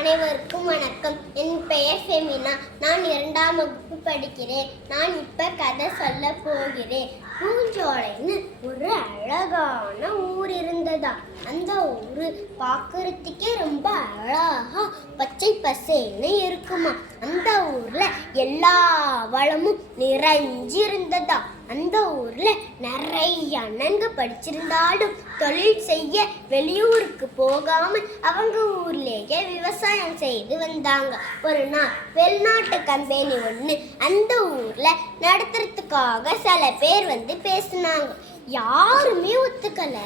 அனைவருக்கும் வணக்கம். என் பெயர் செமினா. நான் இரண்டாம் வகுப்பு படிக்கிறேன். நான் இப்ப கதை சொல்ல போகிறேன். பூஞ்சோலைன்னு ஒரு அழகான ஊர் இருந்ததா? அந்த ஊரு பார்க்கறதுக்கே ரொம்ப அழகா பச்சை பசேன்னு இருக்குமா? அந்த ஊர்ல எல்லா வளமும் நிறைஞ்சிருந்ததா? அந்த ஊர்ல நிறைய நன்கு படிச்சிருந்தாலும் தொழில் செய்ய வெளியூருக்கு போகாம அவங்க ஊர்லேயே விவசாயம் செய்து வந்தாங்க. ஒரு நாள் வெளிநாட்டு கம்பெனி ஒன்று அந்த ஊர்ல நடத்துறதுக்காக சில பேர் வந்து பேசினாங்க. யாருமே ஒத்துக்கல.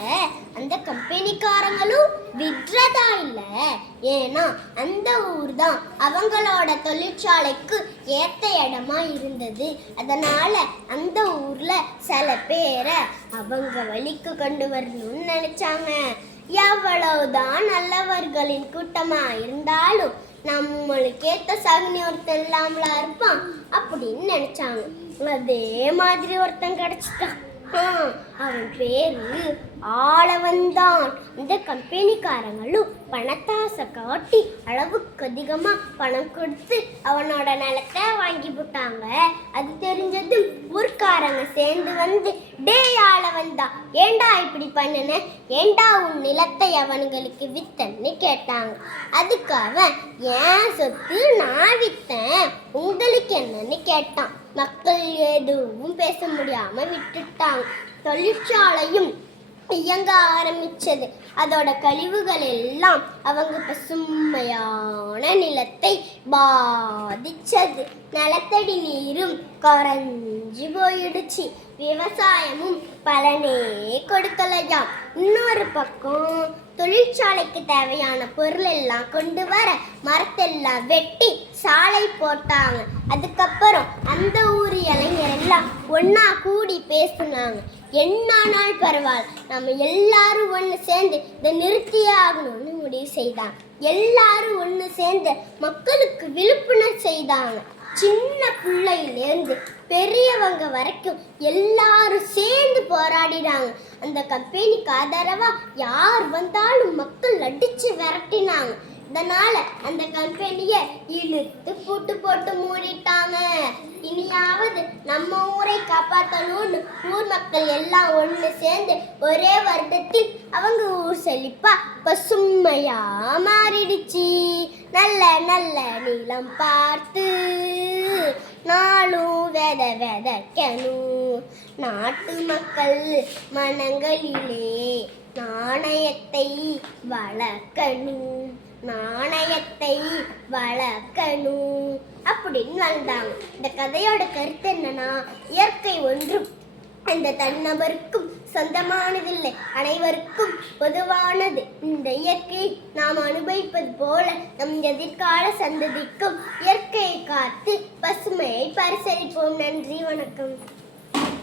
அந்த கம்பெனிக்காரங்களும் விடுறதா இல்ல. ஏன்னா அந்த ஊர் தான் அவங்களோட தொழிற்சாலைக்கு ஏத்த இடமா இருந்தது. அதனால அந்த ஊர்ல சில பேரை அவங்க வழிக்கு கொண்டு வரணும்னு நினைச்சாங்க. எவ்வளவுதான் நல்லவர்களின் கூட்டமா இருந்தாலும் நம்மளுக்கு ஏத்த சகுனி ஒருத்தன் இல்லாமலா இருப்பான் அப்படின்னு நினைச்சாங்க. அதே மாதிரி ஒருத்தன் கிடைச்சிட்டான். அவன் பேரு ஆளவன்தான் இந்த கம்பெனிக்காரங்களும் பணத்தாசை காட்டி அளவுக்கு அதிகமாக பணம் கொடுத்து அவனோட நிலத்தை வாங்கி போட்டாங்க அது தெரிஞ்சதும் ஊர்க்காரங்க சேர்ந்து வந்து டே ஆளவன்தா ஏண்டா இப்படி பண்ணுன? ஏண்டா உன் நிலத்தை அவனுங்களுக்கு வித்தன்னு கேட்டாங்க. அதுக்கு அவன் ஏன் சொத்து நான் வித்தேன். உங்களுக்கு என்னன்னு கேட்டான். மக்கள் எதுவும் பேச முடியாம விட்டுட்டாங்க. தொழிற்சாலையும் இயங்க ஆரம்பிச்சது. அதோட கழிவுகள் எல்லாம் அவங்க பசுமையான நிலத்தை பாதிச்சது. நிலத்தடி நீரும் குறைஞ்சு போயிடுச்சு. விவசாயமும் பலனே கொடுக்கலையாம் இன்னொரு பக்கம் தொழிற்சாலைக்கு தேவையான பொருள் எல்லாம் கொண்டு வர மரத்தெல்லாம் வெட்டி சாலை போட்டாங்க. அதுக்கப்புறம் அந்த ஊர் இளைஞர் எல்லாம் ஒண்ணா கூடி பேசினாங்க. என்னானால் பரவாயில்ல. நம்ம எல்லாரும் ஒன்று சேர்ந்து இதை நிறுத்தியே ஆகணும்னு முடிவு செய்தாங்க எல்லாரும் ஒன்று சேர்ந்து மக்களுக்கு விழிப்புணர்வு செய்தாங்க சின்ன பிள்ளையிலேருந்து பெரியவங்க வரைக்கும் எல்லாரும் சேர்ந்து போராடினாங்க. அந்த கம்பெனிக்கு ஆதரவாக யார் வந்தாலும் மக்கள் அடித்து விரட்டினாங்க. அதனால அந்த கம்பெனியை இழுத்து பூட்டு போட்டு மூடிட்டாங்க. இனியாவது நம்ம ஊரை காப்பாற்றணும்னு ஊர் மக்கள் எல்லாம் ஒன்று சேர்ந்து ஒரே வருடத்தில் அவங்க ஊர் செழிப்பா பசுமையா மாறிடுச்சு. நல்ல நல்ல நீளம் பார்த்து நாளும் வெத வெதக்கணும். நாட்டு மக்கள் மனங்களிலே நாணயத்தை வளர்க்கணும். நாணயத்தை வளர்க்கணும் அப்படின்னு வந்தாங்க இந்த கதையோட கருத்து என்னன்னா இயற்கை ஒன்றும் இந்த தன்னபருக்கும் சொந்தமானதில்லை. அனைவருக்கும் பொதுவானது. இந்த இயற்கையை நாம் அனுபவிப்பது போல நம் எதிர்கால சந்ததிக்கும் இயற்கையை காத்து பசுமையை பரிசளிப்போம். நன்றி வணக்கம்.